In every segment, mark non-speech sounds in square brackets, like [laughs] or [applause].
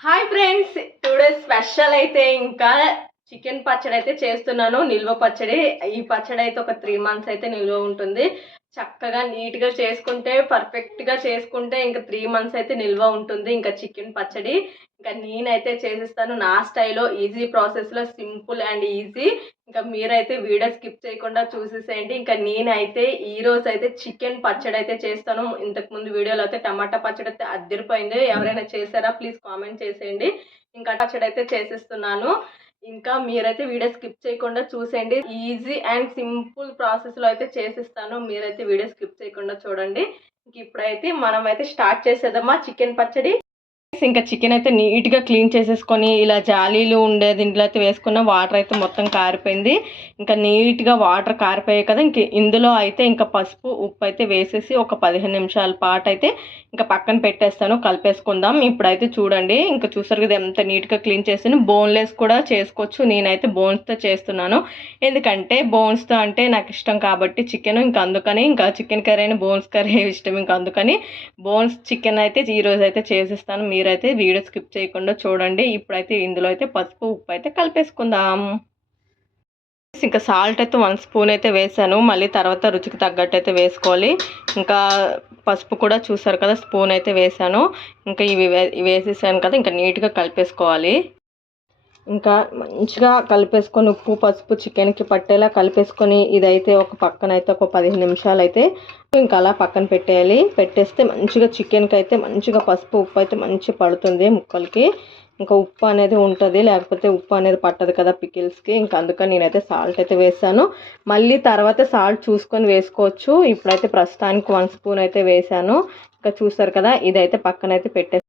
Hi friends today special అయితే ఇంకా chicken పచ్చడి అయితే చేస్తున్నాను. నిల్వ పచ్చడి ఈ పచ్చడి అయితే ఒక త్రీ మంత్స్ అయితే నిల్వ ఉంటుంది. చక్కగా నీట్గా చేసుకుంటే పర్ఫెక్ట్గా చేసుకుంటే ఇంకా త్రీ మంత్స్ అయితే నిల్వ ఉంటుంది. ఇంకా చికెన్ పచ్చడి ఇంకా నేనైతే చేసేస్తాను. నా స్టైల్లో ఈజీ ప్రాసెస్లో సింపుల్ అండ్ ఈజీ. ఇంకా మీరైతే వీడియో స్కిప్ చేయకుండా చూసేసేయండి. ఇంకా నేనైతే ఈ రోజు అయితే చికెన్ పచ్చడి అయితే చేస్తాను. ఇంతకు ముందు వీడియోలో అయితే టమాటా పచ్చడి అయితే అద్దరిపోయింది. ఎవరైనా చేశారా? ప్లీజ్ కామెంట్ చేసేయండి. ఇంకా పచ్చడి అయితే చేసేస్తున్నాను. ఇంకా మీరైతే వీడియో స్కిప్ చేయకుండా చూసేయండి. ఈజీ అండ్ సింపుల్ ప్రాసెస్లో అయితే చేసిస్తాను. మీరైతే వీడియో స్కిప్ చేయకుండా చూడండి. ఇంక ఇప్పుడైతే మనమైతే స్టార్ట్ చేసేద్దామా? చికెన్ పచ్చడి. ఇంకా చికెన్ అయితే నీట్గా క్లీన్ చేసేసుకొని ఇలా జాలీలు ఉండే దీంట్లో అయితే వేసుకున్న వాటర్ అయితే మొత్తం కారిపోయింది. ఇంకా నీట్గా వాటర్ కారిపోయాయి కదా ఇంక ఇందులో అయితే ఇంకా పసుపు ఉప్పు అయితే వేసేసి ఒక పదిహేను నిమిషాల పాటు అయితే ఇంకా పక్కన పెట్టేస్తాను కలిపేసుకుందాం. ఇప్పుడైతే చూడండి ఇంకా చూసారు కదా ఎంత నీట్గా క్లీన్ చేసాను బోన్లెస్ కూడా చేసుకోవచ్చు నేనైతే బోన్స్తో చేస్తున్నాను. ఎందుకంటే బోన్స్తో అంటే నాకు ఇష్టం కాబట్టి చికెన్ ఇంకా అందుకని ఇంకా చికెన్ కర్రీ అయినా బోన్స్ కర్రీ ఇష్టం ఇంకా అందుకని బోన్స్ చికెన్ అయితే ఈరోజు అయితే చేసేస్తాను. మీరైతే వీడియో స్కిప్ చేయకుండా చూడండి. ఇప్పుడైతే ఇందులో అయితే పసుపు ఉప్పు అయితే కలిపేసుకుందాం. ఇంకా సాల్ట్ అయితే వన్ స్పూన్ అయితే వేసాను. మళ్ళీ తర్వాత రుచికి తగ్గట్టు అయితే వేసుకోవాలి. ఇంకా పసుపు కూడా చూసారు కదా స్పూన్ అయితే వేసాను. ఇంకా ఇవి వేసేసాను కదా ఇంకా నీట్గా కలిపేసుకోవాలి. ఇంకా మంచిగా కలిపేసుకొని ఉప్పు పసుపు చికెన్కి పట్టేలా కలిపేసుకొని ఇదైతే ఒక పక్కన అయితే ఒక పదిహేను నిమిషాలు అయితే ఇంకా అలా పక్కన పెట్టేయాలి. పెట్టేస్తే మంచిగా చికెన్కి అయితే మంచిగా పసుపు ఉప్పు అయితే మంచి పడుతుంది ముక్కలకి. ఇంకా ఉప్పు అనేది ఉంటుంది లేకపోతే ఉప్పు అనేది పట్టదు కదా పికిల్స్కి. ఇంకా అందుకని నేనైతే సాల్ట్ అయితే వేసాను. మళ్ళీ తర్వాత సాల్ట్ చూసుకొని వేసుకోవచ్చు. ఇప్పుడైతే ప్రస్తుతానికి వన్ స్పూన్ అయితే వేసాను. ఇంకా చూస్తారు కదా ఇదైతే పక్కన అయితే పెట్టే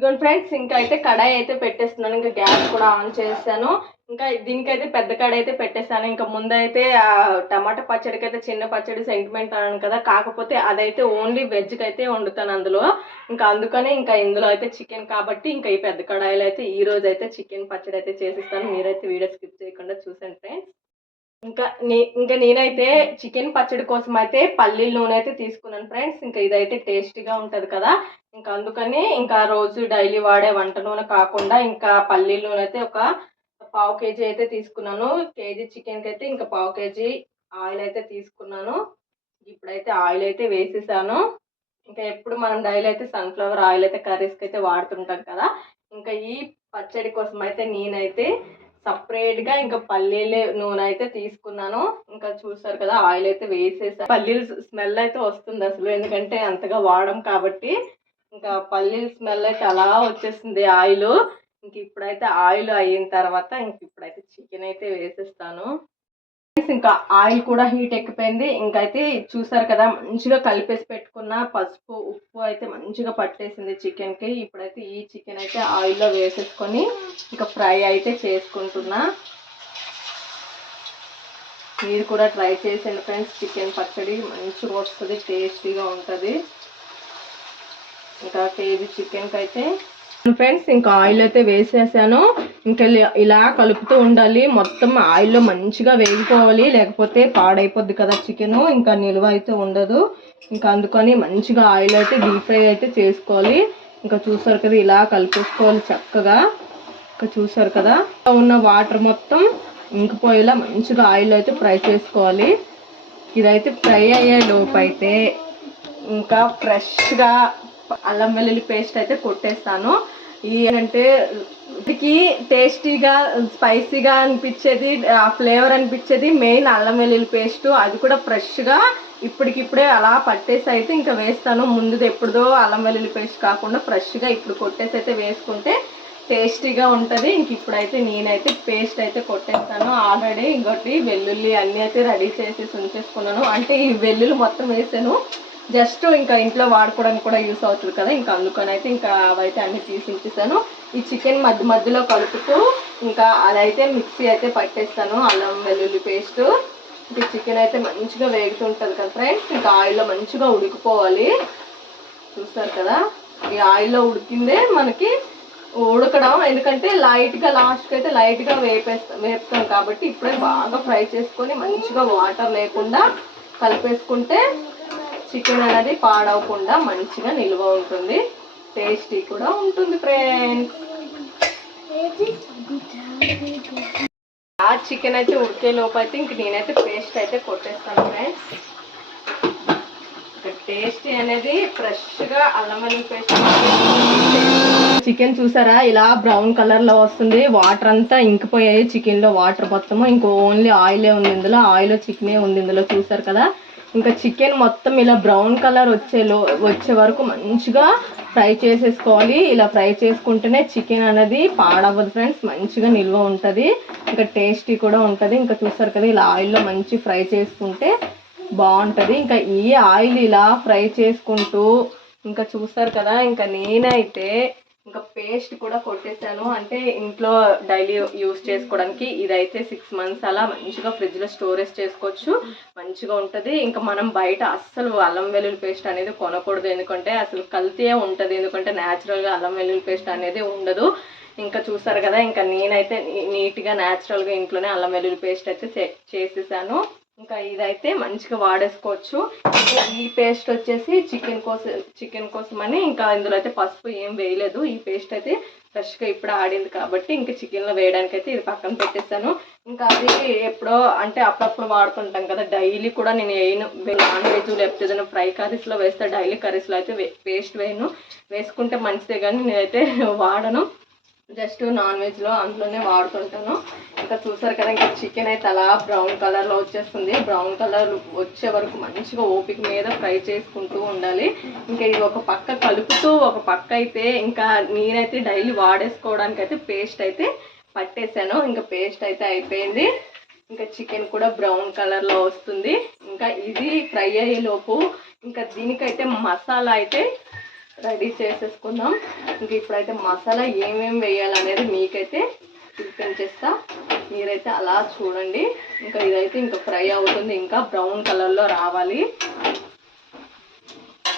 ఇదిగోండి ఫ్రెండ్స్ ఇంకా అయితే కడాయి అయితే పెట్టేస్తున్నాను. ఇంకా గ్యాస్ కూడా ఆన్ చేస్తాను ఇంకా దీనికైతే పెద్ద కడాయి అయితే పెట్టేస్తాను ఇంకా ముందైతే ఆ టమాటా పచ్చడికి అయితే చిన్న పచ్చడి సెంటిమెంట్ అన్నాను కదా. కాకపోతే అదైతే ఓన్లీ వెజ్కి అయితే వండుతాను అందులో. ఇంకా అందుకనే ఇంకా ఇందులో అయితే చికెన్ కాబట్టి ఇంకా ఈ పెద్ద కడాయిలో అయితే ఈ రోజు అయితే చికెన్ పచ్చడి అయితే చేసిస్తాను. మీరైతే వీడియో స్కిప్ చేయకుండా చూసాను ఫ్రెండ్స్ ఇంకా నే ఇంకా నేనైతే చికెన్ పచ్చడి కోసం అయితే పల్లీల నూనె అయితే తీసుకున్నాను ఫ్రెండ్స్. ఇంకా ఇదైతే టేస్టీగా ఉంటుంది కదా. ఇంకా అందుకని ఇంకా రోజు డైలీ వాడే వంట నూనె కాకుండా ఇంకా పల్లీల నూనె అయితే ఒక పావు కేజీ అయితే తీసుకున్నాను. కేజీ చికెన్కి అయితే ఇంకా పావు కేజీ ఆయిల్ అయితే తీసుకున్నాను. ఇప్పుడైతే ఆయిల్ అయితే వేసేసాను. ఇంకా ఎప్పుడు మనం డైలీ అయితే సన్ఫ్లవర్ ఆయిల్ అయితే కర్రీస్కి అయితే వాడుతుంటాం కదా. ఇంకా ఈ పచ్చడి కోసం అయితే నేనైతే సపరేట్గా ఇంకా పల్లీలే నూనె అయితే తీసుకున్నాను. ఇంకా చూసారు కదా ఆయిల్ అయితే వేసేసాను పల్లీలు స్మెల్ అయితే వస్తుంది అసలు ఎందుకంటే అంతగా వాడడం కాబట్టి. ఇంకా పల్లీల స్మెల్ అయితే అలా వచ్చేసింది ఆయిల్ ఇంక ఇప్పుడైతే ఆయిల్ అయిన తర్వాత ఇంక ఇప్పుడైతే చికెన్ అయితే వేసేస్తాను. ఇంకా ఆయిల్ కూడా హీట్ ఎక్కిపోయింది. ఇంకైతే చూసారు కదా మంచిగా కలిపేసి పెట్టుకున్న పసుపు ఉప్పు అయితే మంచిగా పట్టేసింది చికెన్కి. ఇప్పుడైతే ఈ చికెన్ అయితే ఆయిల్లో వేసేసుకొని ఇంకా ఫ్రై అయితే చేసుకుంటున్నా. మీరు కూడా ట్రై చేసేయండి ఫ్రెండ్స్. చికెన్ పచ్చడి మంచిగా వస్తుంది టేస్టీగా ఉంటుంది. ఇంకా కేజీ చికెన్కి అయితే ఫ్రెండ్స్ ఇంకా ఆయిల్ అయితే వేసేసాను. ఇంకా ఇలా- కలుపుతూ ఉండాలి. మొత్తం ఆయిల్లో మంచిగా వేగిపోవాలి. లేకపోతే పాడైపోద్ది కదా చికెన్ ఇంకా నిల్వ అయితే ఉండదు. ఇంకా అందుకని మంచిగా ఆయిల్ అయితే డీప్ ఫ్రై అయితే చేసుకోవాలి. ఇంకా చూసారు కదా ఇలా కలిపేసుకోవాలి చక్కగా. ఇంకా చూసారు కదా ఉన్న వాటర్ మొత్తం ఇంకిపోయేలా మంచిగా ఆయిల్ అయితే ఫ్రై చేసుకోవాలి. ఇదైతే ఫ్రై అయ్యే లోపు అయితే ఇంకా ఫ్రెష్గా అల్లం వెల్లుల్లి పేస్ట్ అయితే కొట్టేస్తాను. ఈ ఏంటంటే వీటికి టేస్టీగా స్పైసీగా అనిపించేది ఆ ఫ్లేవర్ అనిపించేది మెయిన్ అల్లం వెల్లుల్లి పేస్ట్. అది కూడా ఫ్రెష్గా ఇప్పటికిప్పుడే అలా పట్టేసి అయితే ఇంకా వేస్తాను. ముందుది ఎప్పుడుదో అల్లం వెల్లుల్లి పేస్ట్ కాకుండా ఫ్రెష్గా ఇప్పుడు కొట్టేసి అయితే వేసుకుంటే టేస్టీగా ఉంటుంది. ఇంక ఇప్పుడైతే నేనైతే పేస్ట్ అయితే కొట్టేస్తాను. ఆల్రెడీ ఇంకోటి వెల్లుల్లి అన్నీ అయితే రెడీ చేసేసి ఉంచేసుకున్నాను. అంటే ఈ వెల్లుల్లి మొత్తం వేసాను. జస్ట్ ఇంకా ఇంట్లో వాడుకోవడానికి కూడా యూస్ అవుతుంది కదా ఇంకా అందుకని అయితే ఇంకా అవైతే అన్ని తీసి ఉంచేసాను. ఈ చికెన్ మధ్య మధ్యలో కలుపుతూ ఇంకా అదైతే మిక్సీ అయితే పట్టేస్తాను అల్లం వెల్లుల్లి పేస్ట్. ఇంకా చికెన్ అయితే మంచిగా వేగుతుంటుంది కదా ఫ్రెండ్స్ ఇంకా ఆయిల్లో మంచిగా ఉడికిపోవాలి. చూస్తారు కదా ఈ ఆయిల్లో ఉడికిందే మనకి ఉడకడం ఎందుకంటే లైట్గా లాస్ట్కి అయితే లైట్గా వేపేస్తాం వేపుతాం కాబట్టి ఇప్పుడే బాగా ఫ్రై చేసుకొని మంచిగా వాటర్ లేకుండా కలిపేసుకుంటే చికెన్ అనేది పాడవకుండా మంచిగా నిల్వ ఉంటుంది. టేస్టీ కూడా ఉంటుంది ఫ్రెండ్స్ ఆ చికెన్ అయితే ఉడికే లోపు అయితే ఇంక నేనైతే పేస్ట్ అయితే కొట్టేస్తాను ఫ్రెండ్స్ టేస్టీ అనేది ఫ్రెష్గా అల్లం పేస్ట్ చికెన్ చూసారా? ఇలా బ్రౌన్ కలర్లో వస్తుంది. వాటర్ అంతా ఇంకిపోయాయి చికెన్లో వాటర్ మొత్తము. ఇంక ఓన్లీ ఆయిలే ఉంది ఇందులో. ఆయిల్ చికెనే ఉంది ఇందులో చూసారు కదా? ఇంకా చికెన్ మొత్తం ఇలా బ్రౌన్ కలర్ వచ్చేలో వచ్చే వరకు మంచిగా ఫ్రై చేసేసుకోవాలి. ఇలా ఫ్రై చేసుకుంటేనే చికెన్ అనేది పాడవదు ఫ్రెండ్స్ మంచిగా నిల్వ ఉంటుంది. ఇంకా టేస్టీ కూడా ఉంటుంది. ఇంకా చూస్తారు కదా ఇలా ఆయిల్లో మంచి ఫ్రై చేసుకుంటే బాగుంటుంది. ఇంకా ఈ ఆయిల్ ఇలా ఫ్రై చేసుకుంటూ ఇంకా చూస్తారు కదా ఇంకా నేనైతే ఇంకా పేస్ట్ కూడా కొట్టేశాను అంటే ఇంట్లో డైలీ యూస్ చేసుకోవడానికి ఇదైతే సిక్స్ మంత్స్ అలా మంచిగా ఫ్రిడ్జ్లో స్టోరేజ్ చేసుకోవచ్చు. మంచిగా ఉంటుంది. ఇంకా మనం బయట అస్సలు అల్లం వెల్లుల్లి పేస్ట్ అనేది కొనకూడదు. ఎందుకంటే అసలు కల్తీ ఉంటుంది. ఎందుకంటే న్యాచురల్గా అల్లం వెల్లుల్లి పేస్ట్ అనేది ఉండదు. ఇంకా చూసారు కదా ఇంకా నేనైతే నీట్గా న్యాచురల్గా ఇంట్లోనే అల్లం వెల్లుల్లి పేస్ట్ అయితే చేసేసాను. ఇంకా ఇదైతే మంచిగా వాడేసుకోవచ్చు. ఇంకా ఈ పేస్ట్ వచ్చేసి చికెన్ కోసం చికెన్ కోసం అని ఇంకా ఇందులో అయితే పసుపు ఏం వేయలేదు. ఈ పేస్ట్ అయితే ఫ్రెష్గా ఇప్పుడు ఆడింది కాబట్టి ఇంకా చికెన్లో వేయడానికి అయితే ఇది పక్కన పెట్టేస్తాను ఇంకా అది ఎప్పుడో అంటే అప్పుడప్పుడు వాడుతుంటాం కదా డైలీ కూడా నేను వేయను. నాన్ వెజ్ లేకపోతే ఏదైనా ఫ్రై కర్రీస్లో వేస్తే డైలీ కర్రీస్లో అయితే పేస్ట్ వేయను. వేసుకుంటే మంచిదే కానీ నేనైతే [laughs] వాడను. జస్ట్ నాన్ వెజ్లో అందులోనే వాడుతుంటాను ఇంకా చూసారు కదా ఇంకా చికెన్ అయితే అలా బ్రౌన్ కలర్లో వచ్చేస్తుంది. బ్రౌన్ కలర్ వచ్చే వరకు మంచిగా ఓపిక మీద ఫ్రై చేసుకుంటూ ఉండాలి. ఇంకా ఇది ఒక పక్క కలుపుతూ ఒక పక్క అయితే ఇంకా నేనైతే డైలీ వాడేసుకోవడానికి అయితే పేస్ట్ అయితే పట్టేశాను ఇంకా పేస్ట్ అయితే అయిపోయింది. ఇంకా చికెన్ కూడా బ్రౌన్ కలర్లో వస్తుంది. ఇంకా ఇది ఫ్రై అయ్యేలోపు ఇంకా దీనికైతే మసాలా అయితే రెడీ చేసేసుకుందాం. ఇంక ఇప్పుడైతే మసాలా ఏమేమి వేయాలనేది మీకైతే చూపించేస్తా మీరైతే అలా చూడండి. ఇంకా ఇదైతే ఇంకా ఫ్రై అవుతుంది. ఇంకా బ్రౌన్ కలర్లో రావాలి.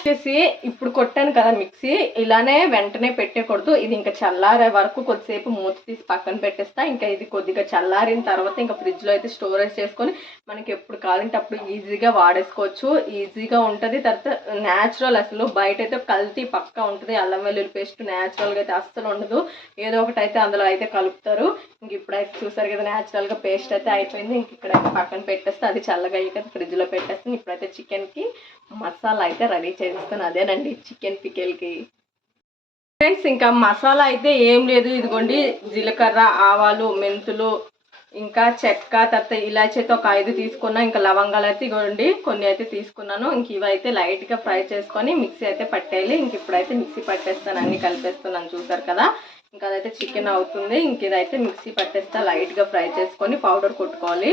వచ్చేసి ఇప్పుడు కొట్టాను కదా మిక్సీ ఇలానే వెంటనే పెట్టేకూడదు. ఇది ఇంకా చల్లారే వరకు కొద్దిసేపు మూత తీసి పక్కన పెట్టేస్తా. ఇంకా ఇది కొద్దిగా చల్లారిన తర్వాత ఇంకా ఫ్రిడ్జ్లో అయితే స్టోరేజ్ చేసుకొని మనకి ఎప్పుడు కావాలంటే అప్పుడు ఈజీగా వాడేసుకోవచ్చు. ఈజీగా ఉంటుంది. తర్వాత న్యాచురల్ అసలు బయట అయితే కల్తీ పక్కా ఉంటుంది. అల్లం వెల్లుల్లి పేస్ట్ న్యాచురల్గా అయితే అస్సలు ఉండదు. ఏదో ఒకటి అయితే అందులో అయితే కలుపుతారు. ఇంక ఇప్పుడైతే చూసారు కదా న్యాచురల్గా పేస్ట్ అయితే అయిపోయింది. ఇంక ఇక్కడైతే పక్కన పెట్టేస్తే. అది చల్లగా అయితే ఫ్రిడ్జ్లో పెట్టేస్తాను. ఇప్పుడైతే చికెన్కి మసాలా అయితే రెడీ చేస్తాను అదేనండి చికెన్ పికెల్కి. ఫ్రెండ్స్ ఇంకా మసాలా అయితే ఏం లేదు. ఇదిగోండి జీలకర్ర ఆవాలు మెంతులు ఇంకా చెక్క తర్వాత ఇలాచీ అయితే ఒక ఐదు తీసుకున్నా ఇంకా లవంగాలు అయితే ఇగోండి కొన్ని అయితే తీసుకున్నాను. ఇంక ఇవైతే లైట్గా ఫ్రై చేసుకొని మిక్సీ అయితే పట్టేయాలి. ఇంక ఇప్పుడైతే మిక్సీ పట్టేస్తాను అన్నీ కలిపేస్తున్నాను చూసారు కదా. ఇంకా అదైతే చికెన్ అవుతుంది. ఇంక ఇదైతే మిక్సీ పట్టేస్తా లైట్గా ఫ్రై చేసుకొని పౌడర్ కొట్టుకోవాలి.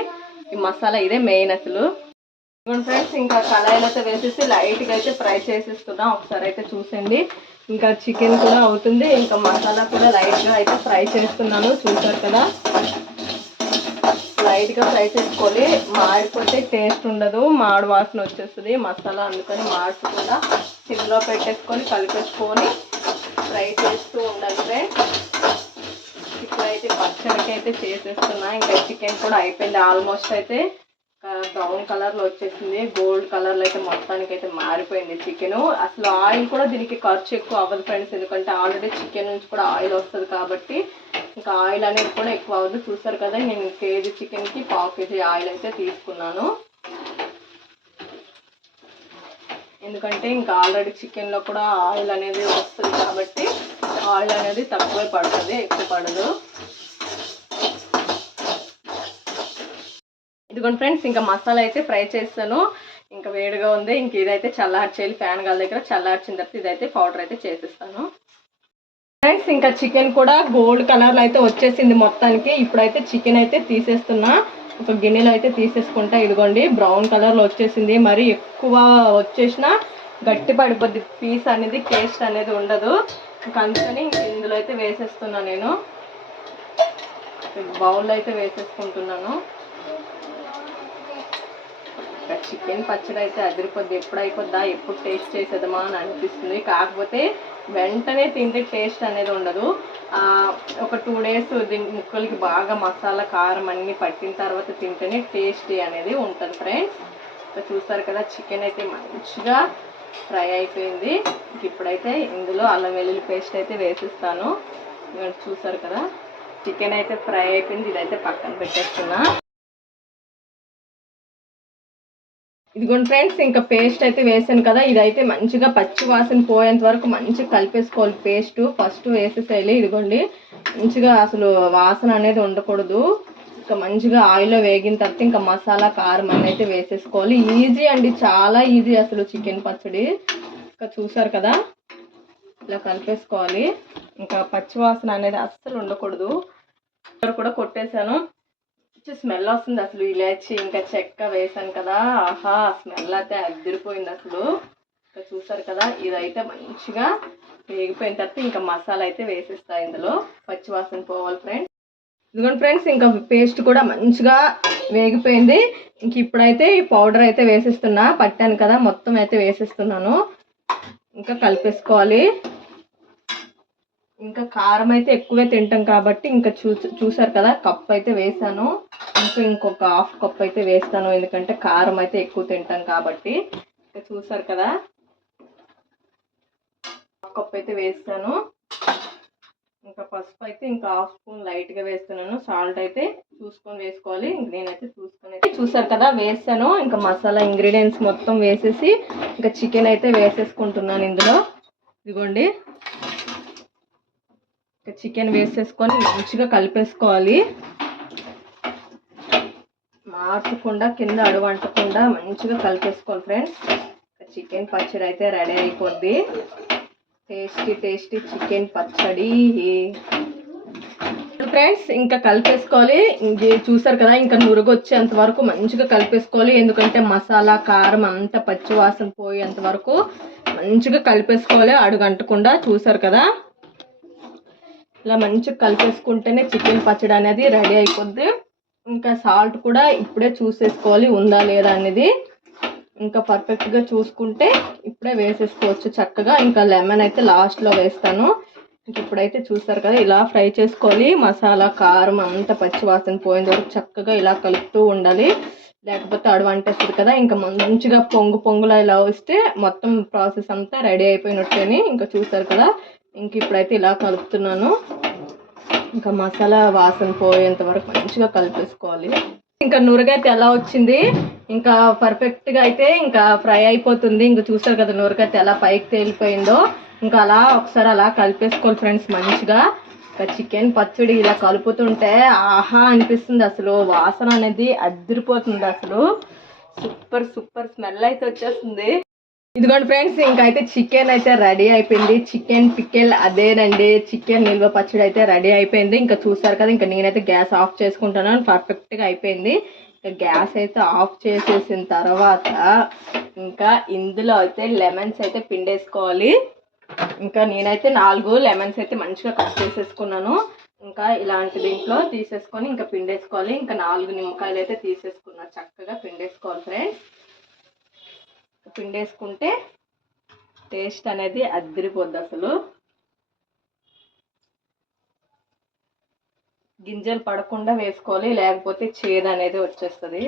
ఈ మసాలా ఇదే మెయిన్ అసలు. ఫ్రెండ్స్ ఇంకా కళాయిలో అయితే వేసేసి లైట్గా అయితే ఫ్రై చేసేస్తున్నాం. ఒకసారి అయితే చూసింది ఇంకా చికెన్ కూడా అవుతుంది. ఇంకా మసాలా కూడా లైట్గా అయితే ఫ్రై చేస్తున్నాను. చూసారు కదా? లైట్గా ఫ్రై చేసుకోవాలి. మాడిపోతే టేస్ట్ ఉండదు. మాడి వాసన వచ్చేస్తుంది. మసాలా అందుకని మాడకుండా సిమ్లో పెట్టేసుకొని కలిపేసుకొని ఫ్రై చేస్తూ ఉండాలి ఫ్రెండ్స్ ఇప్పుడైతే పచ్చడికి అయితే చేసేస్తున్నా. ఇంకా చికెన్ కూడా అయిపోయింది. ఆల్మోస్ట్ అయితే బ్రౌన్ కలర్లో వచ్చేసింది. గోల్డ్ కలర్లో అయితే మొత్తానికి అయితే మారిపోయింది చికెన్ అసలు ఆయిల్ కూడా దీనికి ఖర్చు ఎక్కువ అవ్వదు ఫ్రెండ్స్ ఎందుకంటే ఆల్రెడీ చికెన్ నుంచి కూడా ఆయిల్ వస్తుంది కాబట్టి ఇంకా ఆయిల్ అనేది కూడా ఎక్కువ అవ్వదు. చూసారు కదా నేను కేజీ చికెన్కి పావు కేజీ ఆయిల్ అయితే తీసుకున్నాను. ఎందుకంటే ఇంకా ఆల్రెడీ చికెన్లో కూడా ఆయిల్ అనేది వస్తుంది కాబట్టి ఆయిల్ అనేది తక్కువే పడుతుంది ఎక్కువ పడదు. ఇదిగోండి ఫ్రెండ్స్ ఇంకా మసాలా అయితే ఫ్రై చేస్తాను. ఇంకా వేడిగా ఉంది. ఇంక ఇదైతే చల్లార్చేయాలి ఫ్యాన్ గాల దగ్గర. చల్లార్చిన తర్వాత ఇదైతే పౌడర్ అయితే చేసేస్తాను. ఫ్రెండ్స్ ఇంకా చికెన్ కూడా గోల్డ్ కలర్లో అయితే వచ్చేసింది మొత్తానికి. ఇప్పుడైతే చికెన్ అయితే తీసేస్తున్నా. ఒక గిన్నెలో అయితే తీసేసుకుంటా. ఇదిగోండి బ్రౌన్ కలర్లో వచ్చేసింది. మరి ఎక్కువ వచ్చేసిన గట్టి పడిపోద్ది. పీస్ అనేది టేస్ట్ అనేది ఉండదు. అందుకని ఇందులో అయితే వేసేస్తున్నా నేను. బౌల్లో అయితే వేసేసుకుంటున్నాను. చికెన్ పచ్చడి అయితే అదిరిపోద్ది. ఎప్పుడు అయిపోద్దా? ఎప్పుడు టేస్ట్ చేసేదమా అని అనిపిస్తుంది. కాకపోతే వెంటనే తింటే టేస్ట్ అనేది ఉండదు. ఒక టూ డేస్ దీని ముక్కలకి బాగా మసాలా కారం అన్ని పట్టిన తర్వాత తింటేనే టేస్టీ అనేది ఉంటుంది ఫ్రెండ్స్ ఇంకా చూస్తారు కదా చికెన్ అయితే మంచిగా ఫ్రై అయిపోయింది. ఇప్పుడైతే ఇందులో అల్లం వెల్లుల్లి పేస్ట్ అయితే వేసిస్తాను. ఇదిగోండి చూసారు కదా చికెన్ అయితే ఫ్రై అయిపోయింది. ఇదైతే పక్కన పెట్టేస్తున్నా. ఇదిగోండి ఫ్రెండ్స్ ఇంకా పేస్ట్ అయితే వేసాను కదా ఇదైతే మంచిగా పచ్చి వాసన పోయేంత వరకు మంచిగా కలిపేసుకోవాలి పేస్ట్. ఫస్ట్ వేసేసేయాలి ఇదిగోండి. మంచిగా అసలు వాసన అనేది ఉండకూడదు. ఇంకా మంచిగా ఆయిల్లో వేగిన తర్వాత ఇంకా మసాలా కారం అనేది వేసేసుకోవాలి. ఈజీ అండి చాలా ఈజీ అసలు చికెన్ పచ్చడి. ఇంకా చూసారు కదా ఇలా కలిపేసుకోవాలి. ఇంకా పచ్చి వాసన అనేది అస్సలు ఉండకూడదు. కూడా కొట్టేశాను. మంచి స్మెల్ వస్తుంది అసలు. ఇలాచి ఇంకా చెక్క వేసాను కదా. ఆహా స్మెల్ అయితే అదిరిపోయింది అసలు. ఇంకా చూసారు కదా ఇదైతే మంచిగా వేగిపోయిన తర్వాత ఇంకా మసాలా అయితే వేసేస్తా ఇందులో. పచ్చి వాసన పోవాలి ఫ్రెండ్స్ ఇదిగోండి ఫ్రెండ్స్ ఇంకా పేస్ట్ కూడా మంచిగా వేగిపోయింది. ఇంక ఇప్పుడైతే ఈ పౌడర్ అయితే వేసేస్తున్నా. పట్టాను కదా మొత్తం అయితే వేసేస్తున్నాను. ఇంకా కలిపేసుకోవాలి. ఇంకా కారం అయితే ఎక్కువే తింటాం కాబట్టి ఇంకా చూ చూసారు కదా కప్ అయితే వేసాను. ఇంకా ఇంకొక హాఫ్ కప్ అయితే వేస్తాను ఎందుకంటే కారం అయితే ఎక్కువ తింటాం కాబట్టి. ఇంకా చూసారు కదా హాఫ్ కప్ అయితే వేస్తాను. ఇంకా పసుపు అయితే ఇంకా హాఫ్ స్పూన్ లైట్గా వేస్తున్నాను. సాల్ట్ అయితే చూసుకొని వేసుకోవాలి. ఇంక నేనైతే చూసుకొని అయితే చూసారు కదా వేస్తాను. ఇంకా మసాలా ఇంగ్రీడియంట్స్ మొత్తం వేసేసి ఇంకా చికెన్ అయితే వేసేసుకుంటున్నాను ఇందులో. ఇదిగోండి. చికెన్ వేసేసుకొని మంచిగా కలిపేసుకోవాలి. మార్చకుండా కింద అడువంటకుండా మంచిగా కలిపేసుకోవాలి ఫ్రెండ్స్. చికెన్ పచ్చడి అయితే రెడీ అయిపోద్ది. టేస్టీ టేస్టీ చికెన్ పచ్చడి. ఫ్రెండ్స్ ఇంకా కలిపేసుకోవాలి. ఇంక చూసారు కదా ఇంకా నురుగొచ్చేంత వరకు మంచిగా కలిపేసుకోవాలి. ఎందుకంటే మసాలా కారం అంతా పచ్చివాసన పోయేంత వరకు మంచిగా కలిపేసుకోవాలి. అడుగంటకుండా చూసారు కదా. ఇలా మంచిగా కలిపేసుకుంటేనే చికెన్ పచ్చడి అనేది రెడీ అయిపోద్ది. ఇంకా సాల్ట్ కూడా ఇప్పుడే చూసేసుకోవాలి ఉందా లేదా అనేది. ఇంకా పర్ఫెక్ట్గా చూసుకుంటే ఇప్పుడే వేసేసుకోవచ్చు చక్కగా. ఇంకా లెమన్ అయితే లాస్ట్లో వేస్తాను. ఇంక ఇప్పుడైతే చూస్తారు కదా ఇలా ఫ్రై చేసుకోవాలి. మసాలా కారం అంతా పచ్చివాసన పోయిన వరకు చక్కగా ఇలా కలుపుతూ ఉండాలి. లేకపోతే అడవంటేస్తుంది కదా ఇంకా మంచిగా పొంగు పొంగులా ఇలా వస్తే మొత్తం ప్రాసెస్ అంతా రెడీ అయిపోయినట్టేని. ఇంకా చూస్తారు కదా ఇంక ఇప్పుడైతే ఇలా కలుపుతున్నాను. ఇంకా మసాలా వాసన పోయేంత వరకు మంచిగా కలిపేసుకోవాలి. ఇంకా నురగైతే ఎలా వచ్చింది. ఇంకా పర్ఫెక్ట్గా అయితే ఇంకా ఫ్రై అయిపోతుంది. ఇంకా చూస్తారు కదా నురగైతే ఎలా పైకి తేలిపోయిందో. ఇంకా అలా ఒకసారి అలా కలిపేసుకోవాలి ఫ్రెండ్స్ మంచిగా. ఇంకా చికెన్ పచ్చడి ఇలా కలుపుతుంటే ఆహా అనిపిస్తుంది అసలు. వాసన అనేది అదిరిపోతుంది అసలు. సూపర్ సూపర్ స్మెల్ అయితే వచ్చేస్తుంది. ఇదిగోండి ఫ్రెండ్స్ ఇంకైతే చికెన్ అయితే రెడీ అయిపోయింది. చికెన్ పికెల్ అదేనండి. చికెన్ నిల్వ పచ్చడి అయితే రెడీ అయిపోయింది. ఇంకా చూసారు కదా ఇంకా నేనైతే గ్యాస్ ఆఫ్ చేసుకుంటాను పర్ఫెక్ట్గా అయిపోయింది. ఇంకా గ్యాస్ అయితే ఆఫ్ చేసేసిన తర్వాత ఇంకా ఇందులో అయితే లెమన్స్ అయితే పిండేసుకోవాలి. ఇంకా నేనైతే నాలుగు లెమన్స్ అయితే మంచిగా కట్ చేసేసుకున్నాను. ఇంకా ఇలాంటి దీంట్లో తీసేసుకొని ఇంకా పిండేసుకోవాలి. ఇంకా నాలుగు నిమ్మకాయలు అయితే తీసేసుకున్నాను చక్కగా పిండేసుకోవాలి ఫ్రెండ్స్. పిండేసుకుంటే టేస్ట్ అనేది అద్దరిపోద్ది అసలు. గింజలు పడకుండా వేసుకోవాలి లేకపోతే చేదు అనేది వచ్చేస్తుంది.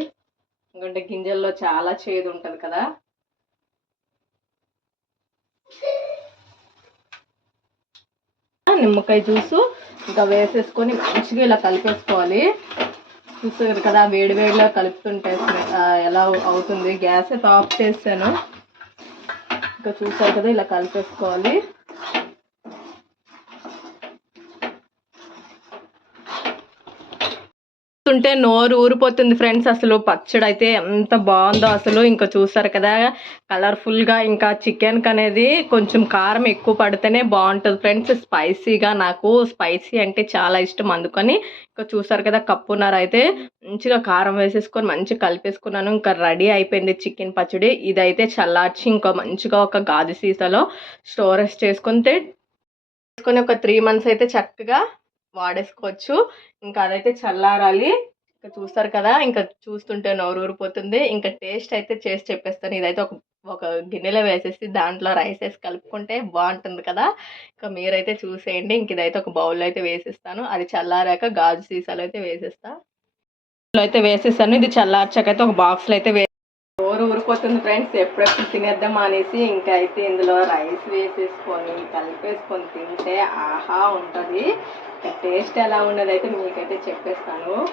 ఎందుకంటే గింజల్లో చాలా చేదు ఉంటుంది కదా. నిమ్మకాయ జ్యూసు ఇంకా వేసేసుకొని మంచిగా ఇలా కలిపేసుకోవాలి. చూసారు కదా వేడి వేడిలో కలుపుతుంటే ఎలా అవుతుంది? గ్యాస్ అయితే ఆఫ్ చేశాను. ఇంకా చూసారు కదా ఇలా కలిపేసుకోవాలి. చూస్తుంటే నోరు ఊరిపోతుంది ఫ్రెండ్స్. అసలు పచ్చడి అయితే ఎంత బాగుందో అసలు. ఇంకా చూసారు కదా కలర్ఫుల్గా ఇంకా చికెన్కి అనేది కొంచెం కారం ఎక్కువ పడితేనే బాగుంటుంది ఫ్రెండ్స్. స్పైసీగా నాకు స్పైసీ అంటే చాలా ఇష్టం. అందుకని ఇంకా చూసారు కదా కప్పున్నర అయితే మంచిగా కారం వేసేసుకొని మంచిగా కలిపేసుకున్నాను. ఇంకా రెడీ అయిపోయింది చికెన్ పచ్చడి. ఇదైతే చల్లార్చి ఇంకా మంచిగా ఒక గాజు సీసాలో స్టోరేజ్ చేసుకుంటే చేసుకొని ఒక త్రీ మంత్స్ అయితే చక్కగా వాడేసుకోవచ్చు. ఇంకా అదైతే చల్లారాలి. ఇంకా చూస్తారు కదా ఇంకా చూస్తుంటే నోరు ఊరిపోతుంది. ఇంకా టేస్ట్ అయితే చేసి చెప్పేస్తాను. ఇదైతే ఒక ఒక గిన్నెలో వేసేసి దాంట్లో రైస్ వేసి కలుపుకుంటే బాగుంటుంది కదా. ఇంకా మీరైతే చూసేయండి. ఇంక ఇదైతే ఒక బౌల్లో అయితే వేసేస్తాను. అది చల్లారాక గాజు సీసాలు అయితే వేసేస్తా. అయితే వేసేస్తాను ఇది చల్లార్చాక అయితే ఒక బాక్స్లో అయితే ఊరు ఊరిపోతుంది ఫ్రెండ్స్ ఎప్పుడెప్పుడు తినేద్దాం అనేసి ఇంకా అయితే ఇందులో రైస్ వేసేసుకొని కలిపేసుకొని తింటే ఆహా ఉంటుంది. టేస్ట్ ఎలా ఉన్నది అయితే మీకైతే చెప్పేస్తాను.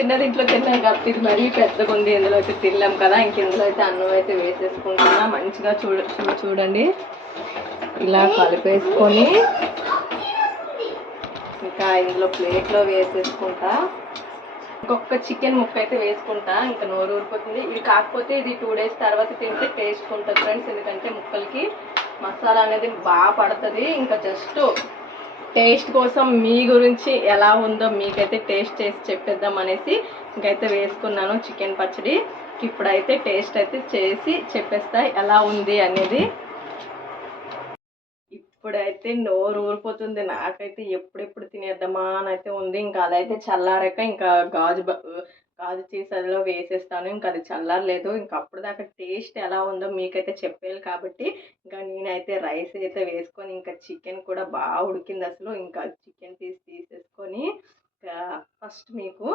చిన్న దీంట్లో తిన్నాం కాబట్టి ఇది మరీ పెద్దగా ఉంది. ఇందులో అయితే తినలేం కదా. ఇంక ఇందులో అయితే అన్నం అయితే వేసేసుకుంటున్నా. మంచిగా చూడ చూ- చూడండి. ఇలా కలిపేసుకొని ఇంకా ఇందులో ప్లేట్లో వేసేసుకుంటా. ఇంకొక చికెన్ ముక్క అయితే వేసుకుంటా ఇంకా నోరు ఊరిపోతుంది. ఇది కాకపోతే ఇది టూ డేస్ తర్వాత తింటే టేస్ట్ ఉంటుంది ఫ్రెండ్స్ ఎందుకంటే ముక్కలకి మసాలా అనేది బాగా పడుతుంది. ఇంకా జస్ట్ టేస్ట్ కోసం మీ గురించి ఎలా ఉందో మీకైతే టేస్ట్ చేసి చెప్పేద్దాం అనేసి ఇంకైతే వేసుకున్నాను చికెన్ పచ్చడి. ఇప్పుడైతే టేస్ట్ అయితే చేసి చెప్పేస్తా ఎలా ఉంది అనేది ఇప్పుడైతే నోరు ఊరిపోతుంది. నాకైతే ఎప్పుడెప్పుడు తినేద్దామా అని అయితే ఉంది. ఇంకా అదైతే చల్లారాక ఇంకా గాజు గాజు సీసాలో వేసేస్తాను. ఇంకా అది చల్లారలేదు. ఇంకా అప్పుడు దాకా టేస్ట్ ఎలా ఉందో మీకైతే చెప్పేయాలి కాబట్టి ఇంకా నేనైతే రైస్ అయితే వేసుకొని ఇంకా చికెన్ కూడా బాగా ఉడికింది అసలు. ఇంకా చికెన్ పీస్ తీసేసుకొని ఫస్ట్ మీకు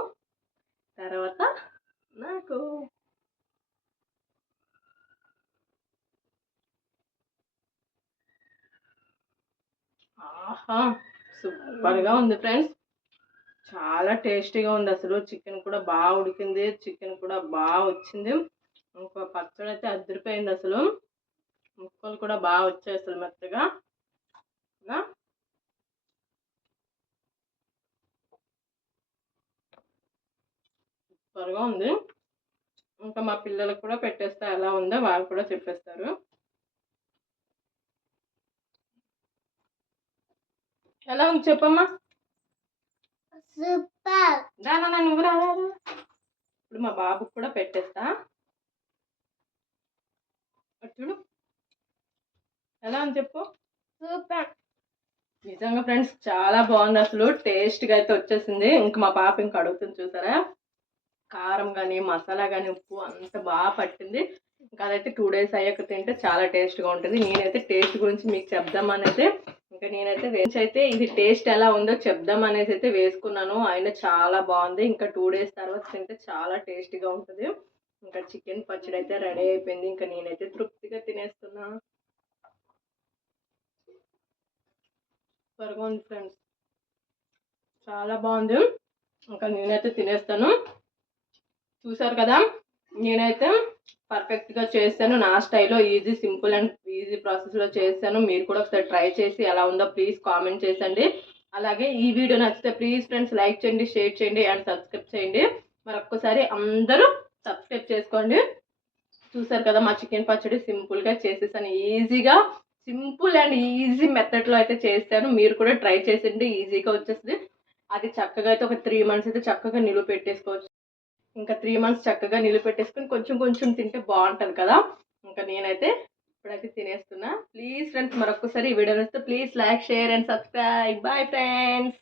తర్వాత నాకు ఆహా సూపర్గా ఉంది ఫ్రెండ్స్. చాలా టేస్టీగా ఉంది అసలు. చికెన్ కూడా బాగా ఉడికింది. చికెన్ కూడా బాగా వచ్చింది. ఇంకో పచ్చడి అయితే అదిరిపోయింది అసలు. ముక్కలు కూడా బాగా వచ్చాయి అసలు మెత్తగా. సూపర్గా ఉంది. ఇంకా మా పిల్లలకు కూడా పెట్టేస్తా ఎలా ఉందో వాళ్ళు కూడా చెప్పేస్తారు. ఎలా ఉంది చెప్పమ్మా? సూపర్. రానా నువ్వు రా రా, రా. ఇప్పుడు మా బాబుకి కూడా పెట్టేస్తా. చూడు. ఎలా అని చెప్పు. సూపర్. నిజంగా ఫ్రెండ్స్ చాలా బాగుంది అసలు. టేస్ట్గా అయితే వచ్చేసింది. ఇంకా మా పాప ఇంకా అడుగుతుంది చూసారా? కారం కానీ మసాలా కానీ ఉప్పు అంత బాగా పట్టింది. ఇంకా అదైతే టూ డేస్ అయ్యాక తింటే చాలా టేస్ట్గా ఉంటుంది. నేనైతే టేస్ట్ గురించి మీకు చెప్దామని అయితే ఇంకా నేనైతే వేసి అయితే ఇది టేస్ట్ ఎలా ఉందో చెప్దాం అనేసి అయితే వేసుకున్నాను. అయినా చాలా బాగుంది. ఇంకా టూ డేస్ తర్వాత తింటే చాలా టేస్టీగా ఉంటుంది. ఇంకా చికెన్ పచ్చడి అయితే రెడీ అయిపోయింది. ఇంకా నేనైతే తృప్తిగా తినేస్తున్నా. త్వరగా ఉంది ఫ్రెండ్స్. చాలా బాగుంది. ఇంకా నేనైతే తినేస్తాను. చూసారు కదా? నేనైతే పర్ఫెక్ట్గా చేస్తాను నా స్టైల్లో ఈజీ సింపుల్ అండ్ ఈజీ ప్రాసెస్లో చేస్తాను మీరు కూడా ఒకసారి ట్రై చేసి ఎలా ఉందో ప్లీజ్ కామెంట్ చేసండి. అలాగే ఈ వీడియో నచ్చితే ప్లీజ్ ఫ్రెండ్స్ లైక్ చేయండి షేర్ చేయండి అండ్ సబ్స్క్రైబ్ చేయండి. మరొక్కసారి అందరూ సబ్స్క్రైబ్ చేసుకోండి. చూసారు కదా మా చికెన్ పచ్చడి సింపుల్గా చేసేసాను. ఈజీగా సింపుల్ అండ్ ఈజీ మెథడ్లో అయితే చేస్తాను మీరు కూడా ట్రై చేసిండి. ఈజీగా వచ్చేస్తుంది అది చక్కగా అయితే ఒక త్రీ మంత్స్ అయితే చక్కగా నిలువ పెట్టేసుకోవచ్చు. ఇంకా త్రీ మంత్స్ చక్కగా నీళ్ళు పెట్టేసుకొని కొంచెం కొంచెం తింటే బాగుంటుంది కదా. ఇంకా నేనైతే ఇప్పుడైతే తినేస్తున్నా. ప్లీజ్ ఫ్రెండ్స్ మరొకసారి ఈ వీడియో నచ్చితే please like share and subscribe bye friends